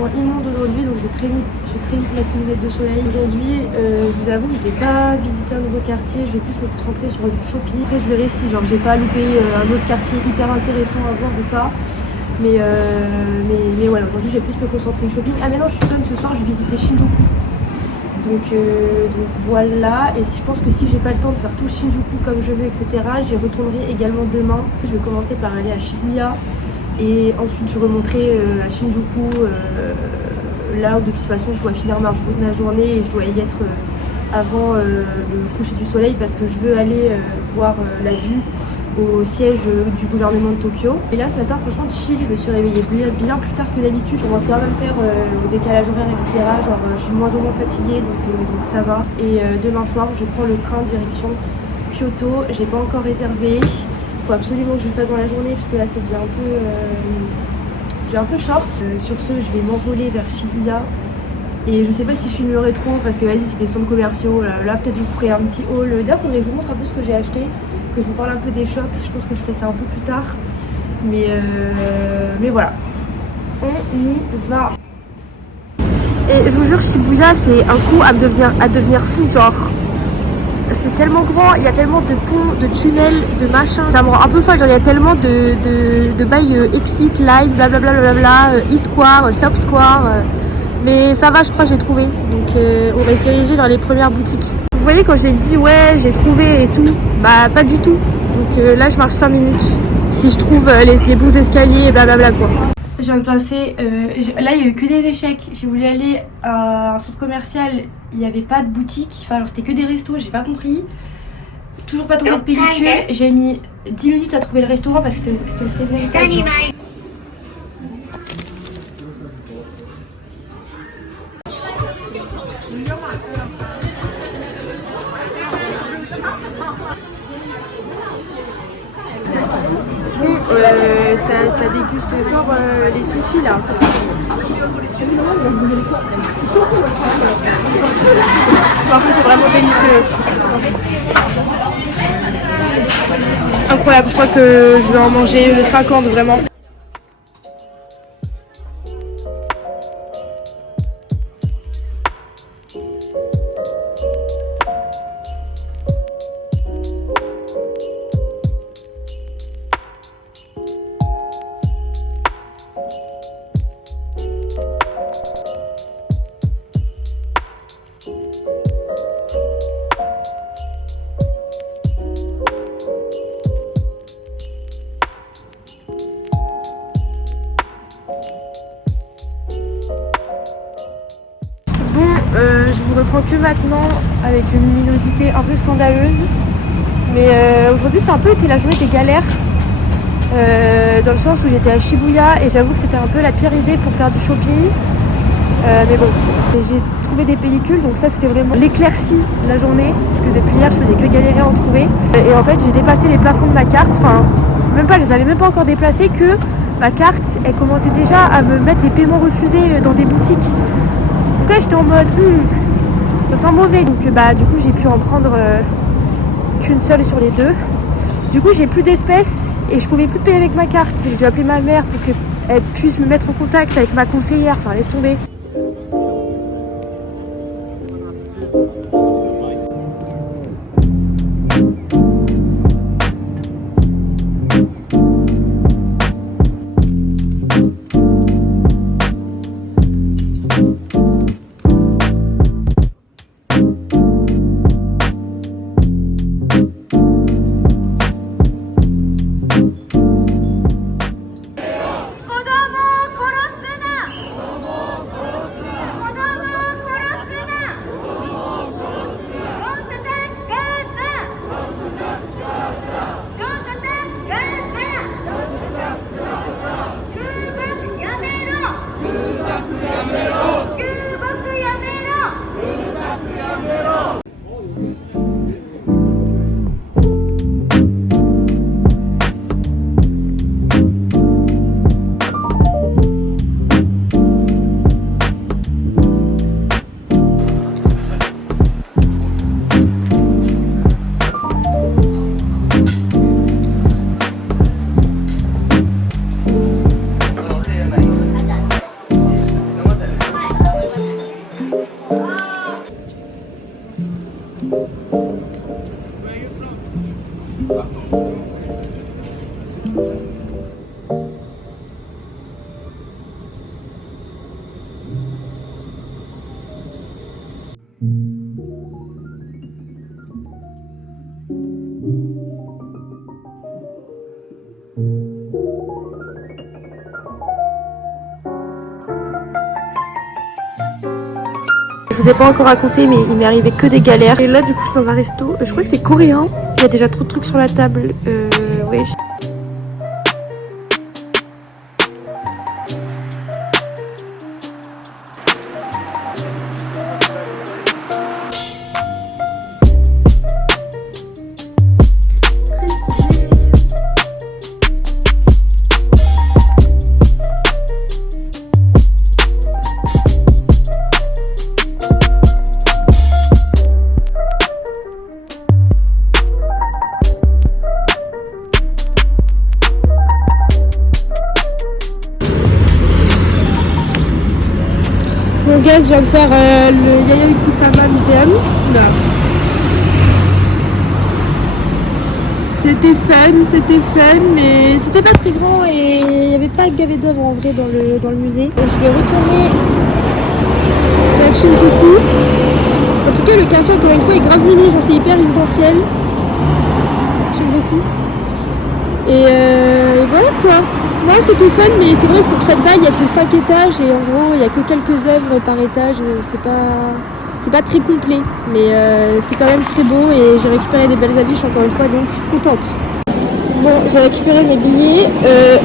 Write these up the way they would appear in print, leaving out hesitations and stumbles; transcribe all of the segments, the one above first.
sont immondes aujourd'hui, donc je vais très vite mettre mes lunettes de soleil. Aujourd'hui, je vous avoue que je vais pas visiter un nouveau quartier, je vais plus me concentrer sur du shopping. Après je verrai si genre j'ai pas loupé un autre quartier hyper intéressant à voir ou pas. Mais voilà, aujourd'hui je vais plus me concentrer shopping. Ah mais non, je suis conne, ce soir je vais visiter Shinjuku. Donc voilà, et je pense que si j'ai pas le temps de faire tout Shinjuku comme je veux, etc., j'y retournerai également demain. Je vais commencer par aller à Shibuya et ensuite je remonterai à Shinjuku, là où de toute façon je dois finir ma journée et je dois y être avant le coucher du soleil parce que je veux aller voir la vue au siège du gouvernement de Tokyo. Et là ce matin franchement chill, je me suis réveillée bien plus tard que d'habitude. Je commence quand même à faire au décalage horaire, etc. Genre je suis de moins en moins fatiguée donc ça va. Et demain soir je prends le train direction Kyoto. J'ai pas encore réservé. Faut absolument que je le fasse dans la journée parce que là c'est bien un peu short. Sur ce je vais m'envoler vers Shibuya. Et je sais pas si je filmerai trop parce que vas-y c'est des centres commerciaux. Là peut-être je vous ferai un petit haul. D'ailleurs faudrait que je vous montre un peu ce que j'ai acheté, que je vous parle un peu des shops. Je pense que je ferai ça un peu plus tard. Mais voilà. On y va. Et je vous jure Shibuya c'est un coup à devenir fou, genre. C'est tellement grand, il y a tellement de ponts, de tunnels, de machins. Ça me rend un peu folle, genre il y a tellement de bails exit, line, blablabla, East Square, South Square. Mais ça va, je crois que j'ai trouvé. Donc on va se diriger vers les premières boutiques. Vous voyez quand j'ai dit ouais j'ai trouvé et tout, bah pas du tout. Donc là je marche 5 minutes. Si je trouve les bons escaliers, blablabla quoi. Je viens de passer, là il y a eu que des échecs. J'ai voulu aller à un centre commercial, il n'y avait pas de boutique, enfin c'était que des restos, j'ai pas compris. Toujours pas trouvé de pellicule, j'ai mis 10 minutes à trouver le restaurant parce que c'était aussi bien étage. Ça déguste fort les sushis là. Par contre c'est vraiment délicieux. Incroyable, je crois que je vais en manger 50 vraiment. Je vous reprends que maintenant avec une luminosité un peu scandaleuse. Mais aujourd'hui ça a un peu été la journée des galères. Dans le sens où j'étais à Shibuya et j'avoue que c'était un peu la pire idée pour faire du shopping. Mais bon, j'ai trouvé des pellicules, donc ça c'était vraiment l'éclaircie de la journée. Parce que depuis hier je faisais que galérer à en trouver. Et en fait j'ai dépassé les plafonds de ma carte. Enfin, même pas, je les avais même pas encore déplacés que ma carte elle commençait déjà à me mettre des paiements refusés dans des boutiques. Donc là j'étais en mode ça sent mauvais. Donc du coup j'ai pu en prendre qu'une seule sur les deux. Du coup j'ai plus d'espèces et je pouvais plus payer avec ma carte. J'ai dû appeler ma mère pour qu'elle puisse me mettre en contact avec ma conseillère. Enfin laisse tomber. vous ai pas encore raconté, mais il m'est arrivé que des galères. Et là, du coup, je suis dans un resto. Je crois que c'est coréen. Il y a déjà trop de trucs sur la table. Ouais. Bon gars, je viens de faire le Yayoi Kusama Museum. Là. C'était fun, mais c'était pas très grand et il n'y avait pas gavé d'œuvres en vrai dans le musée. Et je vais retourner vers Shinjuku. En tout cas, le quartier, encore une fois, est grave mini, genre c'est hyper résidentiel. J'aime beaucoup. Et voilà quoi. Ouais, c'était fun, mais c'est vrai que pour cette balle, il n'y a que 5 étages et en gros, il n'y a que quelques œuvres par étage. C'est pas très complet, mais c'est quand même très beau et j'ai récupéré des belles affiches encore une fois, donc contente. Bon, j'ai récupéré mes billets.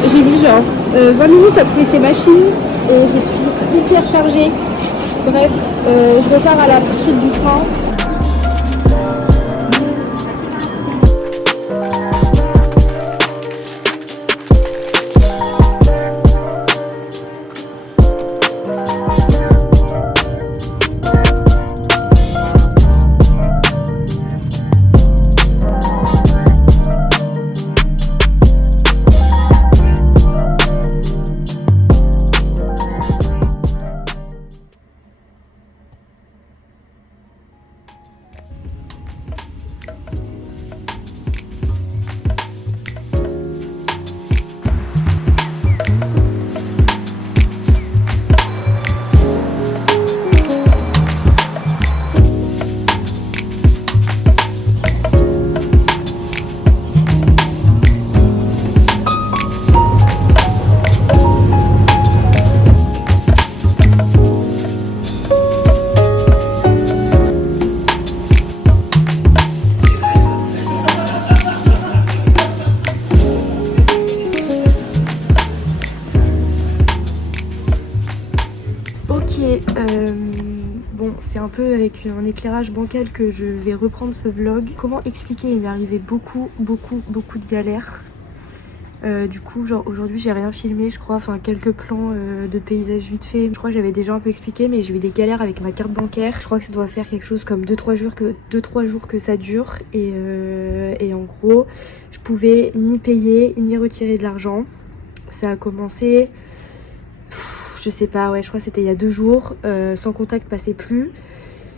J'ai mis genre 20 minutes à trouver ces machines et je suis hyper chargée. Bref, je repars à la poursuite du train. Bon, c'est un peu avec un éclairage bancal que je vais reprendre ce vlog. Comment expliquer? Il m'est arrivé beaucoup de galères. Du coup, genre aujourd'hui j'ai rien filmé, je crois, enfin quelques plans de paysages vite fait. Je crois que j'avais déjà un peu expliqué, mais j'ai eu des galères avec ma carte bancaire. Je crois que ça doit faire quelque chose comme 2-3 jours que ça dure. Et en gros, je pouvais ni payer ni retirer de l'argent. Ça a commencé... je sais pas, ouais, je crois que c'était il y a 2 jours, sans contact passait plus.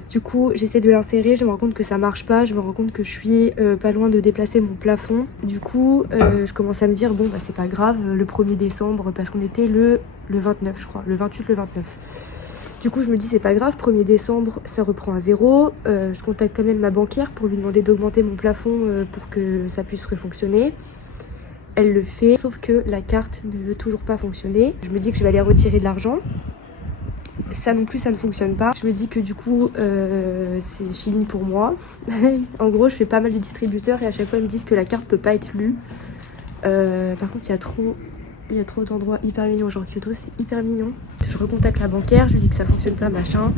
Du coup, j'essaie de l'insérer, je me rends compte que ça marche pas, je me rends compte que je suis pas loin de déplacer mon plafond. Du coup, je commence à me dire, bon, bah c'est pas grave, le 1er décembre, parce qu'on était le 29, je crois, le 28, le 29. Du coup, je me dis, c'est pas grave, 1er décembre, ça reprend à 0. Je contacte quand même ma banquière pour lui demander d'augmenter mon plafond pour que ça puisse refonctionner. Elle le fait, sauf que la carte ne veut toujours pas fonctionner. Je me dis que je vais aller retirer de l'argent. Ça non plus, ça ne fonctionne pas. Je me dis que du coup, c'est fini pour moi. En gros, je fais pas mal de distributeurs et à chaque fois, ils me disent que la carte peut pas être lue. Par contre, il y a trop d'endroits hyper mignons. Genre Kyoto, c'est hyper mignon. Je recontacte la banquière, je lui dis que ça fonctionne pas, machin.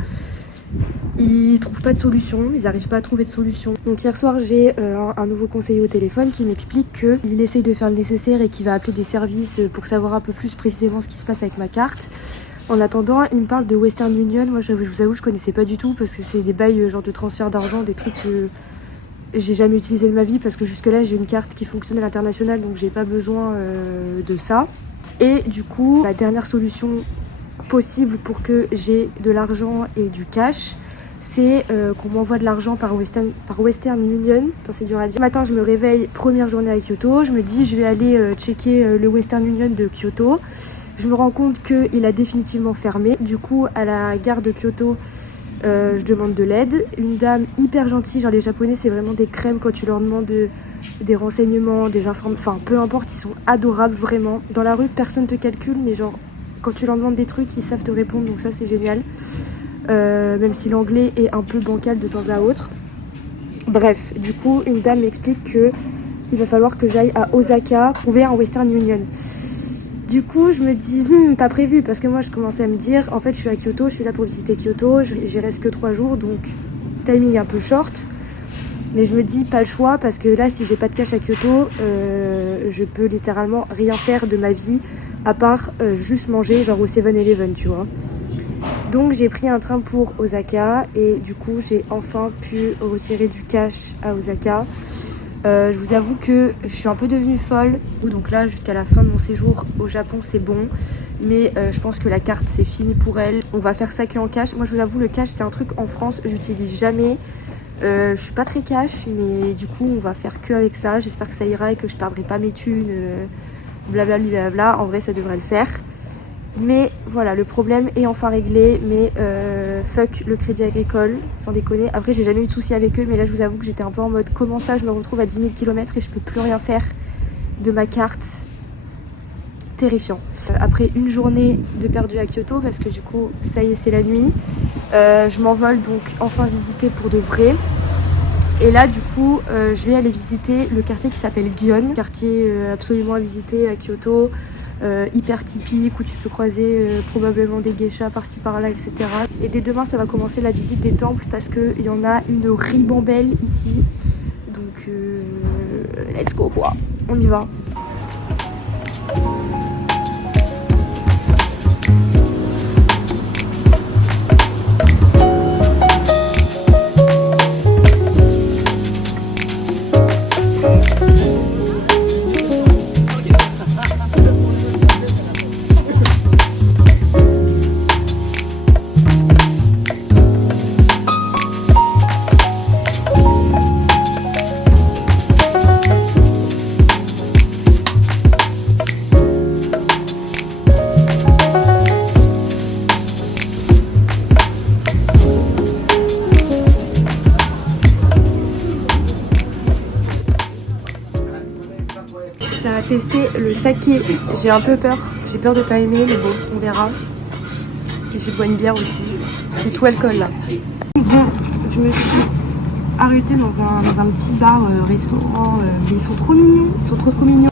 Ils trouvent pas de solution, ils arrivent pas à trouver de solution. Donc hier soir j'ai un nouveau conseiller au téléphone qui m'explique qu'il essaye de faire le nécessaire et qu'il va appeler des services pour savoir un peu plus précisément ce qui se passe avec ma carte. En attendant, il me parle de Western Union. Moi je vous avoue, je connaissais pas du tout parce que c'est des bails genre de transfert d'argent, des trucs que j'ai jamais utilisé de ma vie parce que jusque là j'ai une carte qui fonctionne à l'international, donc j'ai pas besoin de ça. Et du coup, la dernière solution possible pour que j'ai de l'argent et du cash, c'est qu'on m'envoie de l'argent par Western Union. Attends, c'est dur à dire. Ce matin, je me réveille, première journée à Kyoto. Je me dis, je vais aller checker le Western Union de Kyoto. Je me rends compte qu'il a définitivement fermé. Du coup, à la gare de Kyoto, je demande de l'aide. Une dame hyper gentille, genre les Japonais, c'est vraiment des crèmes quand tu leur demandes des renseignements, des informations, enfin peu importe, ils sont adorables vraiment. Dans la rue, personne te calcule, mais genre quand tu leur demandes des trucs, ils savent te répondre, donc ça c'est génial. même si l'anglais est un peu bancal de temps à autre. Bref, du coup, une dame m'explique que il va falloir que j'aille à Osaka trouver un Western Union. Du coup, je me dis, pas prévu, parce que moi, je commençais à me dire, en fait, je suis à Kyoto, je suis là pour visiter Kyoto, j'y reste que 3 jours, donc timing un peu short. Mais je me dis, pas le choix, parce que là, si j'ai pas de cash à Kyoto, je peux littéralement rien faire de ma vie, à part juste manger, genre au 7-Eleven, tu vois. Donc, j'ai pris un train pour Osaka, et du coup, j'ai enfin pu retirer du cash à Osaka. Je vous avoue que je suis un peu devenue folle. Donc là, jusqu'à la fin de mon séjour au Japon, c'est bon. Mais je pense que la carte, c'est fini pour elle. On va faire ça que en cash. Moi, je vous avoue, le cash, c'est un truc en France, j'utilise jamais. Je suis pas très cash, mais du coup, on va faire que avec ça. J'espère que ça ira et que je perdrai pas mes thunes. Blablabla. En vrai, ça devrait le faire. Mais voilà, le problème est enfin réglé. Mais fuck le Crédit Agricole, sans déconner. Après, j'ai jamais eu de soucis avec eux, mais là, je vous avoue que j'étais un peu en mode comment ça, je me retrouve à 10 000 km et je peux plus rien faire de ma carte. Terrifiant. Après une journée de perdu à Kyoto, parce que du coup, ça y est, c'est la nuit. Je m'envole donc enfin visiter pour de vrai. Et là, du coup, je vais aller visiter le quartier qui s'appelle Gion. Quartier absolument à visiter à Kyoto. Hyper typique où tu peux croiser probablement des geishas par-ci par-là, etc. Et dès demain ça va commencer la visite des temples parce qu'il y en a une ribambelle ici. Donc let's go quoi, on y va. Ça va tester le saké. J'ai un peu peur. J'ai peur de pas aimer, mais bon, on verra. Et j'ai bois une bière aussi. C'est tout alcool là. Bon, je me suis arrêtée dans un petit bar, restaurant. Ils sont trop mignons. Ils sont trop mignons.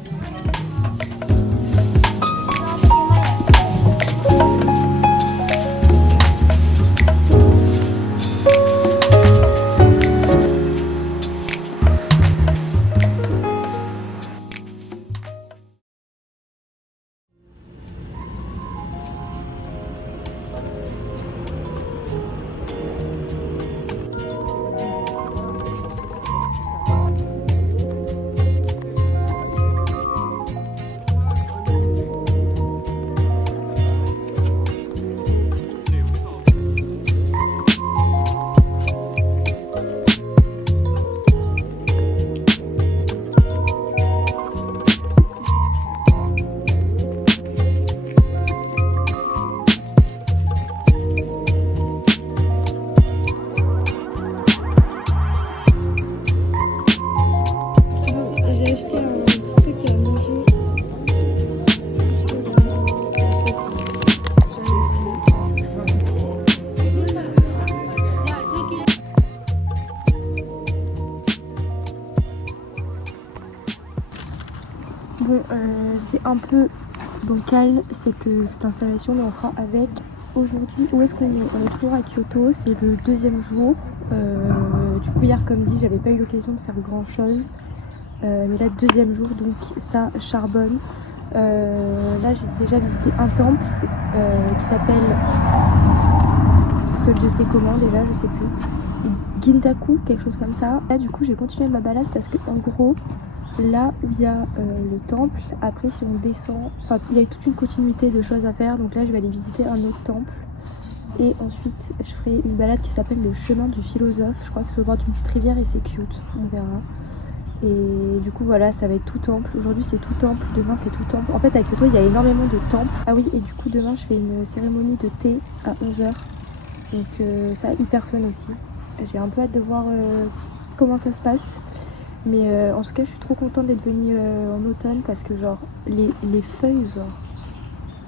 Bon, c'est un peu bancal cette installation, mais on fera avec. Aujourd'hui, où est-ce qu'on est? On est toujours à Kyoto, c'est le 2e jour. Du coup, hier, comme dit, j'avais pas eu l'occasion de faire grand chose. Mais là, 2e jour, donc ça charbonne. Là, j'ai déjà visité un temple qui s'appelle, seul je sais comment déjà, je sais plus, Gintaku, quelque chose comme ça. Là, du coup, j'ai continué ma balade parce que en gros, là où il y a le temple, après si on descend, enfin il y a toute une continuité de choses à faire, donc là je vais aller visiter un autre temple et ensuite je ferai une balade qui s'appelle le chemin du philosophe. Je crois que c'est au bord d'une petite rivière et c'est cute, on verra. Et du coup voilà, ça va être tout temple. Aujourd'hui c'est tout temple, demain c'est tout temple. En fait à Kyoto il y a énormément de temples. Ah oui, et du coup demain je fais une cérémonie de thé à 11h, donc ça hyper fun aussi. J'ai un peu hâte de voir comment ça se passe. Mais en tout cas je suis trop contente d'être venue en automne parce que genre les feuilles genre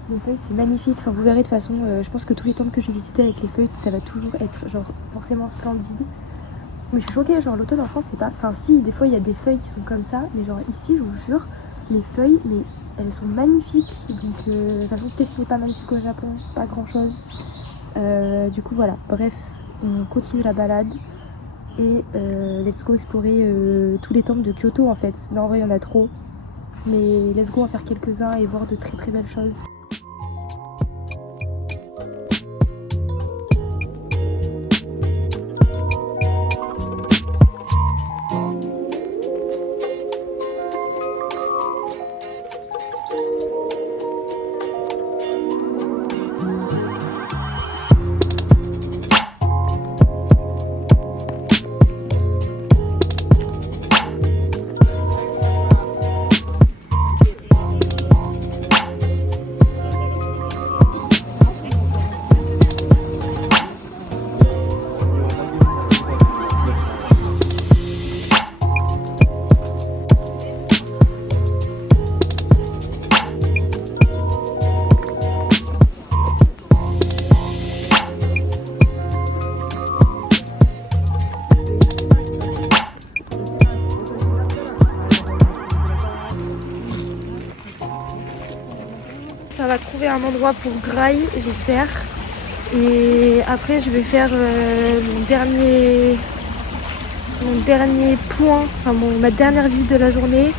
Les feuilles c'est magnifique, enfin vous verrez de toute façon, je pense que tous les temples que je vais visiter avec les feuilles, ça va toujours être genre forcément splendide. Mais je suis choquée, genre l'automne en France c'est pas... Enfin si, des fois il y a des feuilles qui sont comme ça, mais genre ici je vous jure, les feuilles, mais elles sont magnifiques. Donc de toute façon qu'est-ce qui n'est pas magnifique au Japon? Pas grand chose. Du coup voilà, bref, on continue la balade. Et let's go explorer tous les temples de Kyoto en fait. Non en vrai il y en a trop. Mais let's go en faire quelques-uns et voir de très très belles choses. Ça va trouver un endroit pour graille, j'espère. Et après, je vais faire mon dernier point, enfin ma dernière visite de la journée.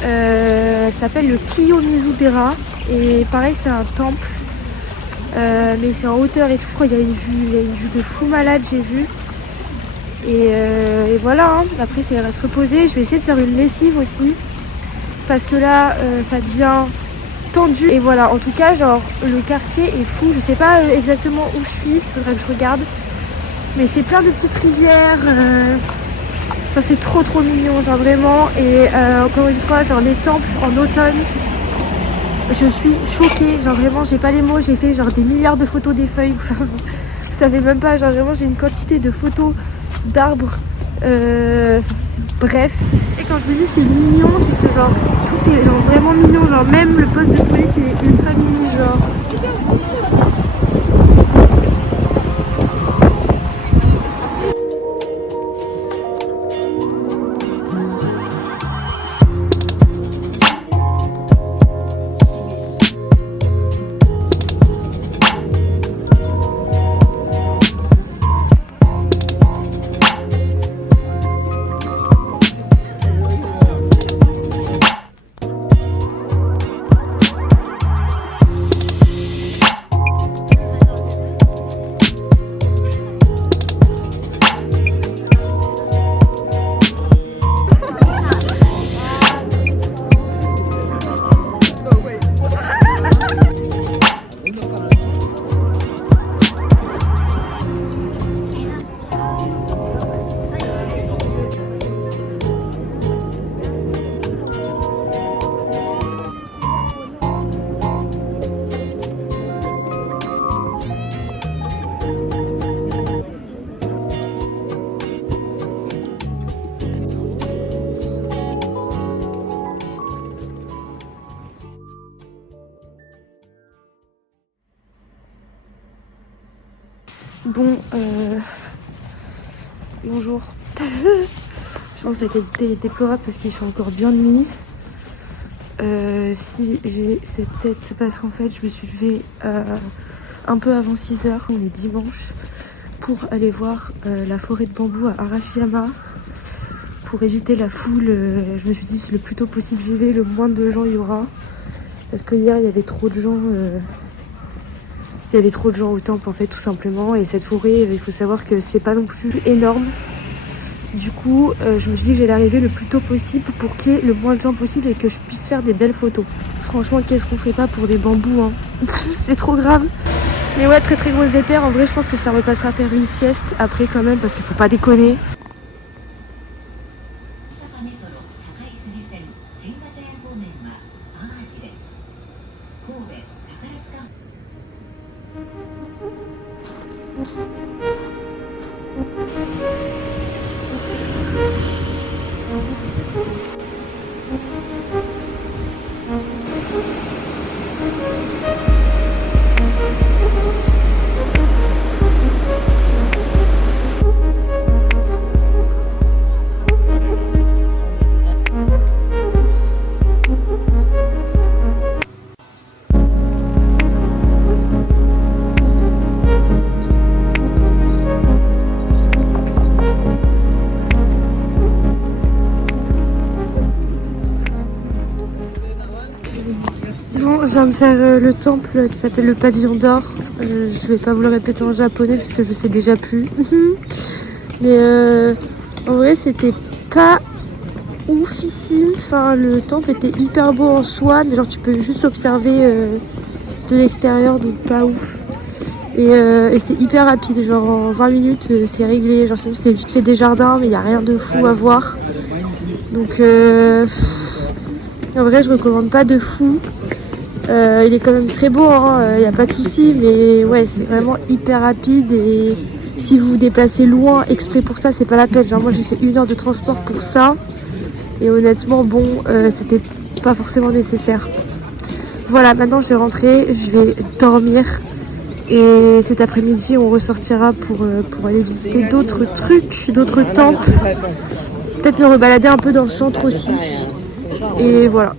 Ça s'appelle le Kiyomizu-dera. Et pareil, c'est un temple. Mais c'est en hauteur et tout. Je crois qu'il y a une vue de fou malade, j'ai vu. Et voilà, hein. Après, c'est à se reposer. Je vais essayer de faire une lessive aussi. Parce que là, ça devient tendu. Et voilà, en tout cas, genre, le quartier est fou. Je sais pas exactement où je suis, faudrait que je regarde. Mais c'est plein de petites rivières. Enfin, c'est trop trop mignon, genre vraiment. Et encore une fois, genre les temples en automne, je suis choquée. Genre vraiment, j'ai pas les mots. J'ai fait genre des milliards de photos des feuilles. Vous savez même pas, genre vraiment, j'ai une quantité de photos d'arbres. Bref. Et quand je vous dis c'est mignon, c'est que genre tout est genre vraiment mignon, genre même le poste de police est ultra mignon, genre. Bon, bonjour. Je pense que la qualité est déplorable parce qu'il fait encore bien nuit. Si j'ai cette tête, c'est parce qu'en fait je me suis levée un peu avant 6h, on est dimanche, pour aller voir la forêt de bambou à Arashiyama. Pour éviter la foule, je me suis dit le plus tôt possible j'y vais, le moins de gens il y aura. Parce que hier il y avait trop de gens. Il y avait trop de gens au temple en fait tout simplement, et cette forêt il faut savoir que c'est pas non plus énorme. Du coup je me suis dit que j'allais arriver le plus tôt possible pour qu'il y ait le moins de gens possible et que je puisse faire des belles photos. Franchement qu'est-ce qu'on ferait pas pour des bambous hein. C'est trop grave. Mais ouais, très très grosse déterre. En vrai je pense que ça repassera à faire une sieste après quand même, parce qu'il faut pas déconner. Je viens de faire le temple qui s'appelle le pavillon d'or. Je vais pas vous le répéter en japonais puisque je sais déjà plus. Mais en vrai c'était pas oufissime. Enfin le temple était hyper beau en soi, mais genre tu peux juste l'observer de l'extérieur, donc pas ouf. Et c'est hyper rapide, genre en 20 minutes c'est réglé. Genre sinon c'est vite fait des jardins, mais il y a rien de fou à voir. Donc en vrai je recommande pas de fou. Il est quand même très beau, il n'y a pas de souci, mais ouais, c'est vraiment hyper rapide et si vous vous déplacez loin exprès pour ça, c'est pas la peine. Genre moi j'ai fait 1 heure de transport pour ça et honnêtement, bon, c'était pas forcément nécessaire. Voilà, maintenant je vais rentrer, je vais dormir et cet après-midi on ressortira pour aller visiter d'autres trucs, d'autres temples. Peut-être me rebalader un peu dans le centre aussi. Et voilà.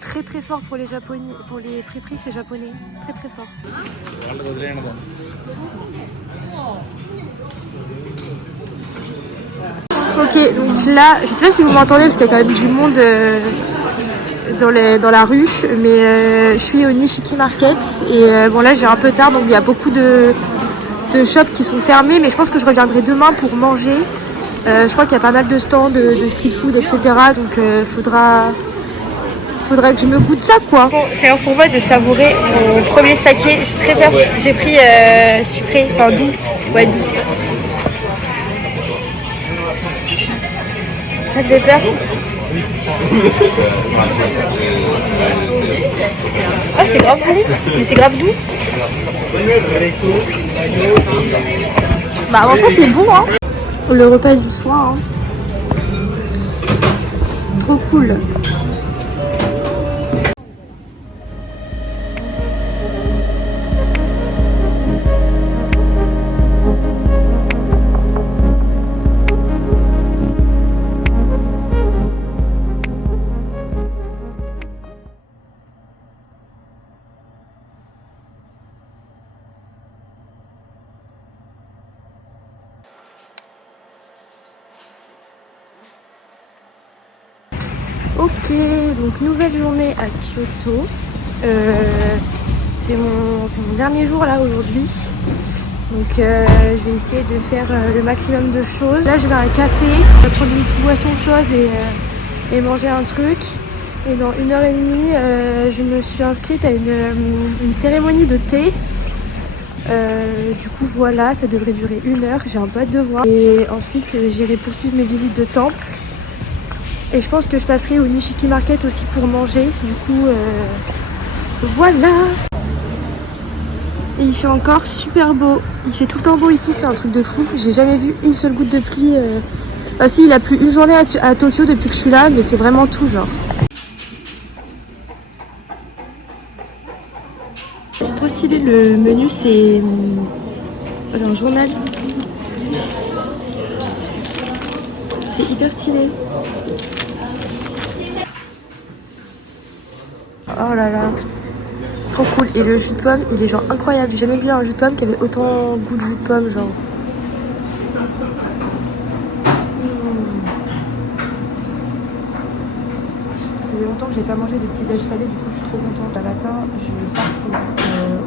Très très fort pour les japonais, pour les friperies, c'est japonais. Très très fort. Ok, donc là, je sais pas si vous m'entendez parce qu'il y a quand même du monde dans la rue, mais je suis au Nishiki Market et bon là j'ai un peu tard, donc il y a beaucoup de shops qui sont fermés, mais je pense que je reviendrai demain pour manger. Je crois qu'il y a pas mal de stands de street food, etc. Donc faudra que je me goûte ça, quoi. Bon, c'est l'heure pour moi de savourer mon premier saké. J'ai très peur. J'ai pris sucré, enfin doux. Ouais, doux. Ça te fait peur? Ah, c'est grave doux. Mais c'est grave doux. Bah, franchement, c'est bon, hein. Le repas du soir, hein. Trop cool. Ok, donc nouvelle journée à Kyoto. C'est mon dernier jour là aujourd'hui. Donc je vais essayer de faire le maximum de choses. Là je vais à un café, je vais prendre une petite boisson chaude et manger un truc. Et dans 1h30, je me suis inscrite à une cérémonie de thé. Du coup voilà, ça devrait durer 1 heure, j'ai un peu hâte de voir. Et ensuite j'irai poursuivre mes visites de temple. Et je pense que je passerai au Nishiki Market aussi pour manger. Du coup, voilà. Et il fait encore super beau. Il fait tout le temps beau ici, c'est un truc de fou. J'ai jamais vu une seule goutte de pluie. Ah si, il a plu une journée à Tokyo depuis que je suis là, mais c'est vraiment tout genre. C'est trop stylé, le menu c'est un journal. C'est hyper stylé. Oh là là, trop cool. Et le jus de pomme, il est genre incroyable. J'ai jamais vu un jus de pomme qui avait autant goût de jus de pomme, genre. Ça fait longtemps que j'ai pas mangé de petit déj salé, du coup je suis trop contente. Ce matin, je pars pour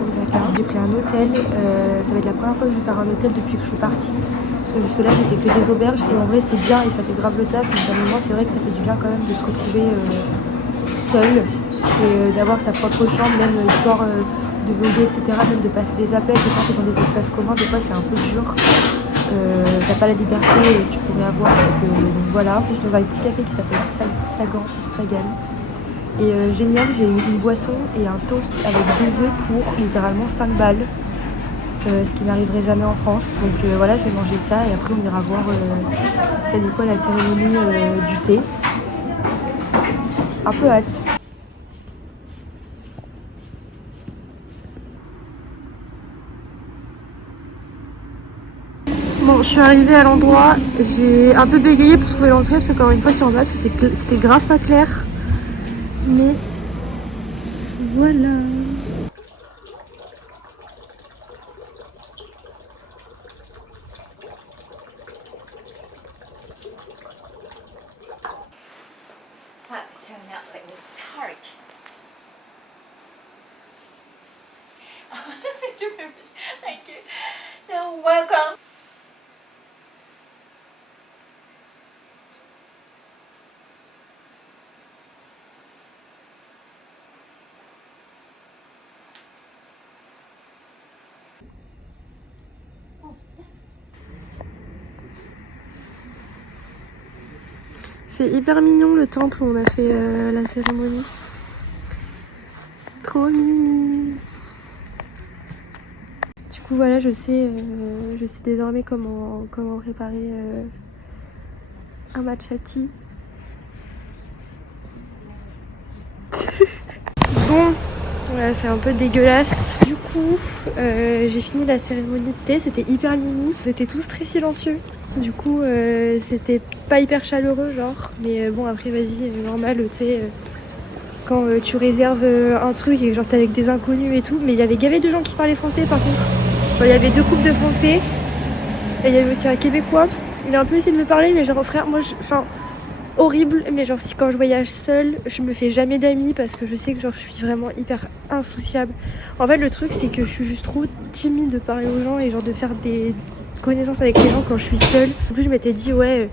Osaka. J'ai pris un hôtel. Ça va être la première fois que je vais faire un hôtel depuis que je suis partie. Parce que jusque là j'ai fait que des auberges et en vrai c'est bien et ça fait grave le taf. Mais à un moment c'est vrai que ça fait du bien quand même de se retrouver seule. Et d'avoir sa propre chambre, même histoire de voguer, etc., même de passer des appels, de quand t'es dans des espaces communs, des fois c'est un peu dur, t'as pas la liberté que tu pourrais avoir, donc voilà, je suis dans un petit café qui s'appelle Sagan, et génial, j'ai eu une boisson et un toast avec 2 œufs pour littéralement 5 balles, ce qui n'arriverait jamais en France, donc voilà, je vais manger ça et après on ira voir, c'est quoi la cérémonie du thé, un peu hâte. Bon, je suis arrivée à l'endroit, j'ai un peu bégayé pour trouver l'entrée parce qu'encore une fois sur Maps c'était grave pas clair. Mais Voilà. So now let me start. Thank you very much. Thank you. So welcome. C'est hyper mignon le temple où on a fait la cérémonie. Trop mimi. Du coup voilà, je sais désormais comment préparer un matcha tea. Bon, voilà, c'est un peu dégueulasse. Du coup, j'ai fini la cérémonie de thé, c'était hyper mimi. On était tous très silencieux. Du coup, c'était pas hyper chaleureux, genre. Mais bon, après, vas-y, normal, tu sais, quand tu réserves un truc et que genre t'es avec des inconnus et tout. Mais il y avait gavé de gens qui parlaient français, par contre. Genre, il y avait 2 couples de français. Et il y avait aussi un québécois. Il a un peu essayé de me parler, mais genre, frère, moi, enfin, horrible. Mais genre, si quand je voyage seule, je me fais jamais d'amis parce que je sais que genre, je suis vraiment hyper insociable. En fait, le truc, c'est que je suis juste trop timide de parler aux gens et genre de faire des connaissance avec les gens quand je suis seule. En plus je m'étais dit ouais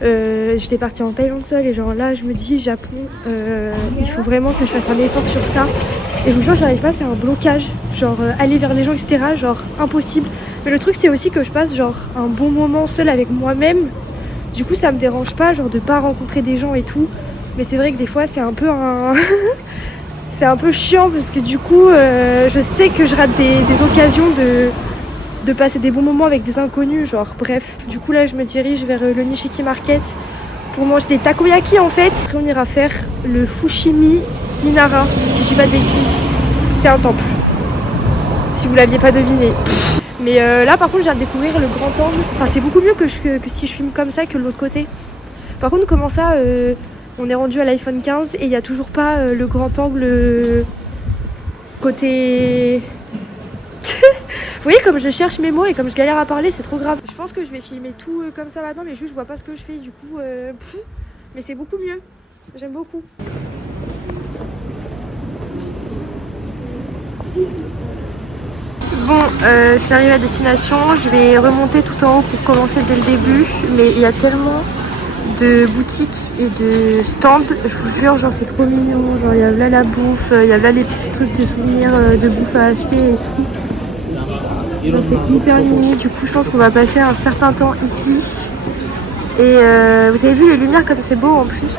j'étais partie en Thaïlande seule et genre là je me dis Japon il faut vraiment que je fasse un effort sur ça et je vous jure j'arrive pas, c'est un blocage genre aller vers les gens etc genre impossible. Mais le truc c'est aussi que je passe genre un bon moment seule avec moi-même, du coup ça me dérange pas genre de pas rencontrer des gens et tout, mais c'est vrai que des fois c'est un peu c'est un peu chiant parce que du coup je sais que je rate des occasions de passer des bons moments avec des inconnus, genre bref. Du coup là je me dirige vers le Nishiki Market pour manger des takoyaki en fait. Après on ira faire le Fushimi Inara, si je dis pas de bêtises. C'est un temple, si vous l'aviez pas deviné. Mais là par contre je viens de découvrir le grand angle. Enfin c'est beaucoup mieux que si je filme comme ça que de l'autre côté. Par contre comment ça on est rendu à l'iPhone 15 et il n'y a toujours pas le grand angle côté... Vous voyez comme je cherche mes mots et comme je galère à parler, c'est trop grave. Je pense que je vais filmer tout comme ça maintenant, mais juste je vois pas ce que je fais, du coup mais c'est beaucoup mieux, j'aime beaucoup. Bon, je suis arrivée à destination, je vais remonter tout en haut pour commencer dès le début, mais il y a tellement de boutiques et de stands, je vous jure, genre c'est trop mignon, genre il y a là la bouffe, il y a là les petits trucs de souvenirs de bouffe à acheter et tout. C'est hyper mimi, du coup je pense qu'on va passer un certain temps ici. Et vous avez vu les lumières comme c'est beau en plus.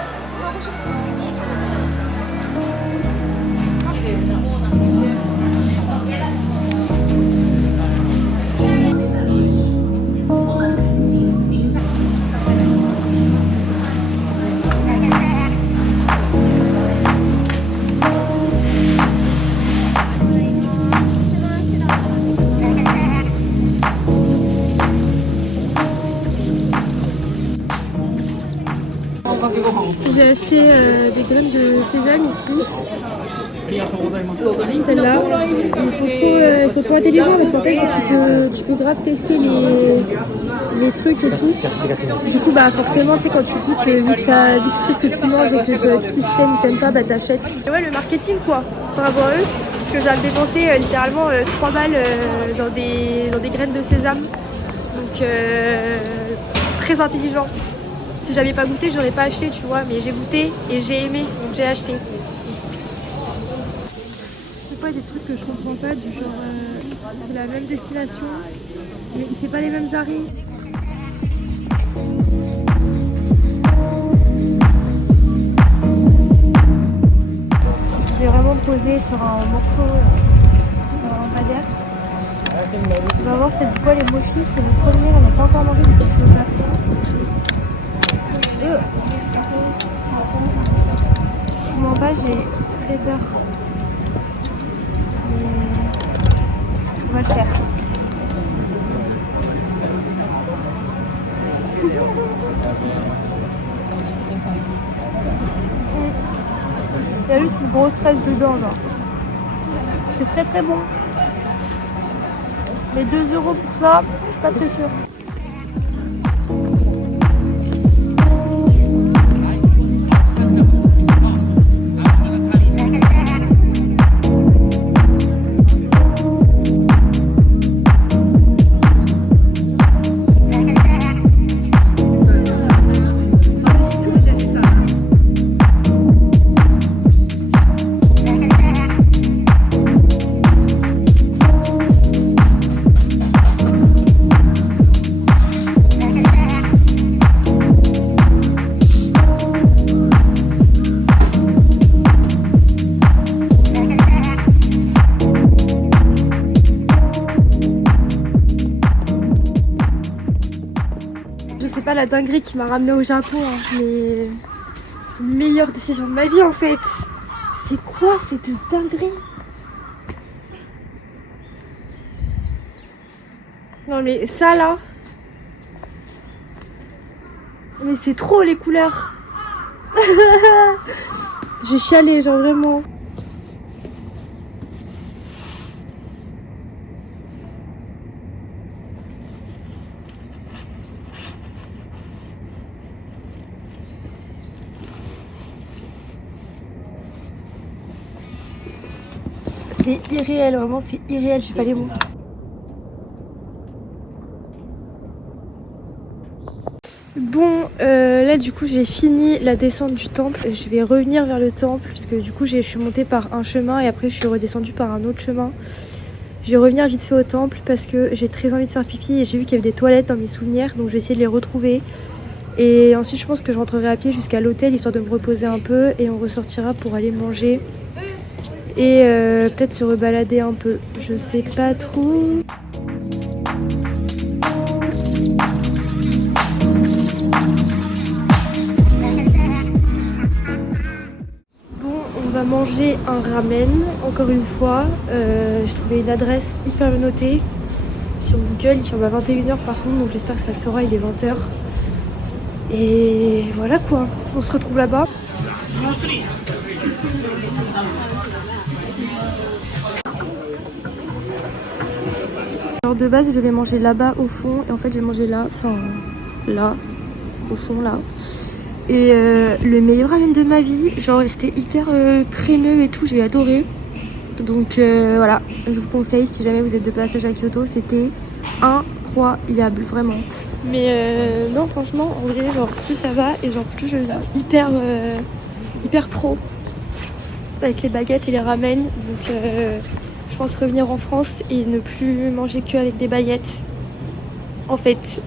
J'ai acheté des graines de sésame ici. Celles-là, elles sont trop intelligentes parce qu'en fait tu peux grave tester les trucs et tout. Du coup bah forcément tu sais quand tu goûtes vu que t'as des trucs que tu manges et que si tu t'aimes pas bah t'achètes. Et ouais le marketing quoi, par rapport à eux, parce que j'ai dépensé littéralement 3 balles dans des graines de sésame. Donc très intelligent. Si j'avais pas goûté, j'aurais pas acheté, tu vois, mais j'ai goûté et j'ai aimé, donc j'ai acheté. C'est pas des trucs que je comprends pas, du genre c'est la même destination, mais il fait pas les mêmes arrêts. Je vais vraiment me poser sur un morceau lampadaire. On va voir c'est du quoi les mochis, c'est le premier, on n'a pas encore mangé du petit chocolat. Je m'en bats, j'ai très peur. Mais on va le faire. Il y a juste une grosse fraise dedans, genre. C'est très très bon. Mais 2 € pour ça, je suis pas très sûre. C'est pas la dinguerie qui m'a ramenée au Japon, hein, mais meilleure décision de ma vie en fait. C'est quoi cette dinguerie? Non mais ça là, mais c'est trop les couleurs. Je vais chialer genre vraiment. C'est irréel, vraiment c'est irréel, j'ai pas les mots. Bon, là du coup j'ai fini la descente du temple. Je vais revenir vers le temple parce que du coup je suis montée par un chemin et après je suis redescendue par un autre chemin. Je vais revenir vite fait au temple parce que j'ai très envie de faire pipi et j'ai vu qu'il y avait des toilettes dans mes souvenirs, donc je vais essayer de les retrouver. Et ensuite je pense que je rentrerai à pied jusqu'à l'hôtel histoire de me reposer un peu et on ressortira pour aller manger. Et peut-être se rebalader un peu, je sais pas trop. Bon, on va manger un ramen, encore une fois. J'ai trouvé une adresse hyper bien notée sur Google, il ferme à 21h par contre, donc j'espère que ça le fera, il est 20h. Et voilà quoi, on se retrouve là-bas. Alors de base je devais manger là-bas au fond et en fait j'ai mangé là, enfin là, au fond là. Et le meilleur ramen de ma vie, genre c'était hyper crémeux et tout, j'ai adoré. Donc voilà, je vous conseille si jamais vous êtes de passage à Kyoto, c'était incroyable vraiment. Mais non franchement en vrai genre plus ça va et genre plus je suis hyper pro avec les baguettes et les ramen. Donc je pense revenir en France et ne plus manger que avec des baguettes. En fait.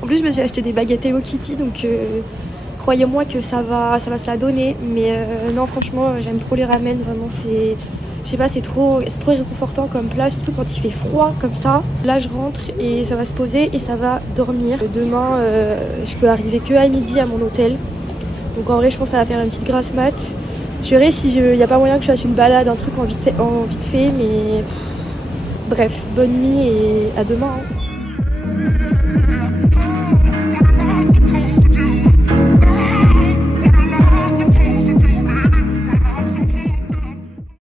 En plus je me suis acheté des baguettes Hello Kitty donc croyez-moi que ça va se la donner. Mais non franchement j'aime trop les ramen, vraiment c'est... Je sais pas, c'est trop réconfortant comme plat, surtout quand il fait froid comme ça. Là je rentre et ça va se poser et ça va dormir. Demain je peux arriver que à midi à mon hôtel. Donc en vrai je pense que ça va faire une petite grasse mat. Je verrai s'il n'y a pas moyen que je fasse une balade, un truc en vite fait, mais bref, bonne nuit et à demain. Hein.